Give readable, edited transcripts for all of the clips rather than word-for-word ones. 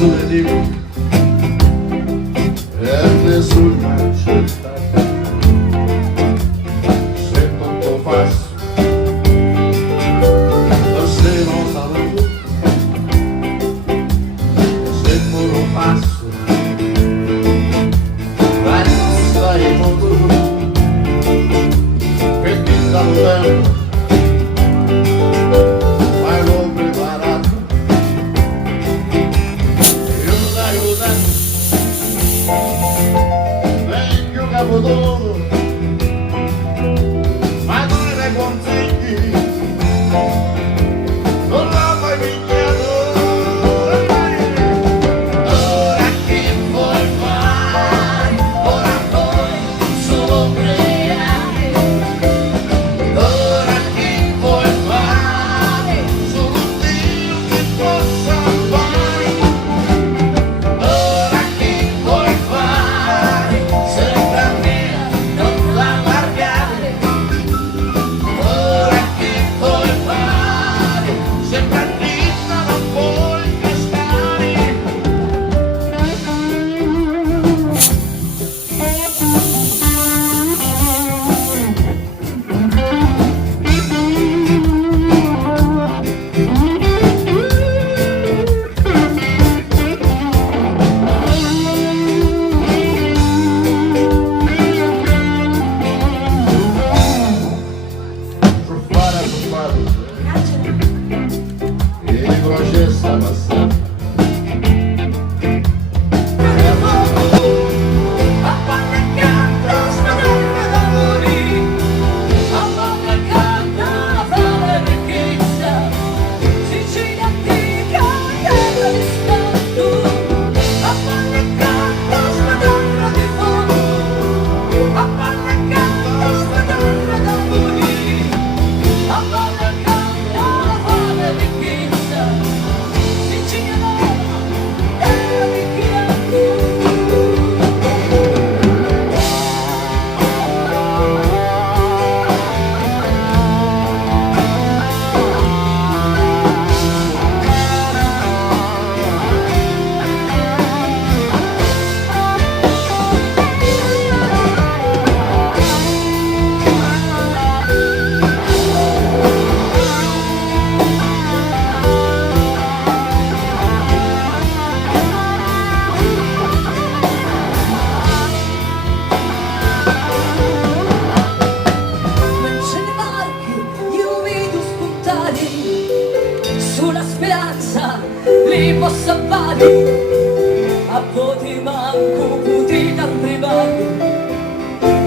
sulle TV e nessuno accetta se tutto passo se non saluto se puro passo ma non stai molto che ti salutano ma non preparato vecchio capodono ma tu ne consigli non la fai picchiato ora che vuoi fare ora puoi solo creare ora che vuoi fare solo Dio che possa fare ora che vuoi fare sembra a me non la guardare ora che vuoi fare sembra dritta non puoi stare truffare e il processo passato sulla speranza li possa fare a voti manco potuti arrivare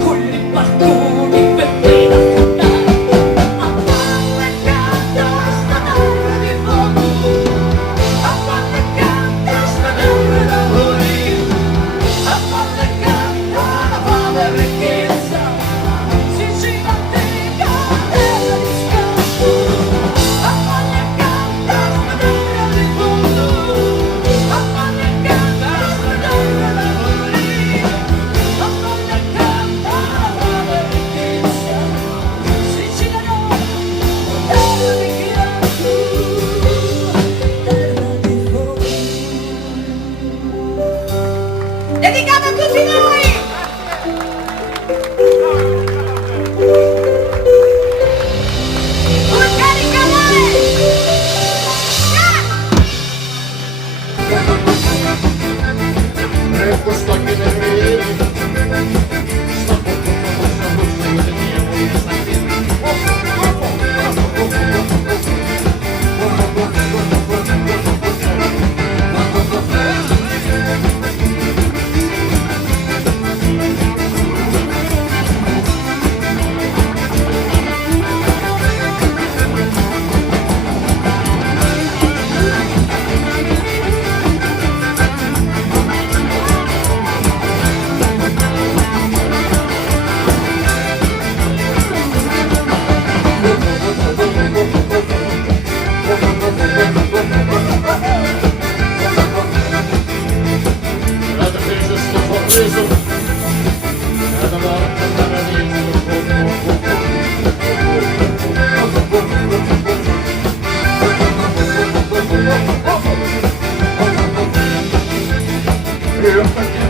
con i balconi per prima cantare a quando canta sta terra di fondo a quando canta sta terra d'amore a quando canta la fame e ricchezza Sicilia antica terra di scanso dedicato a tutti noi! Carica e questo anche nel piede Io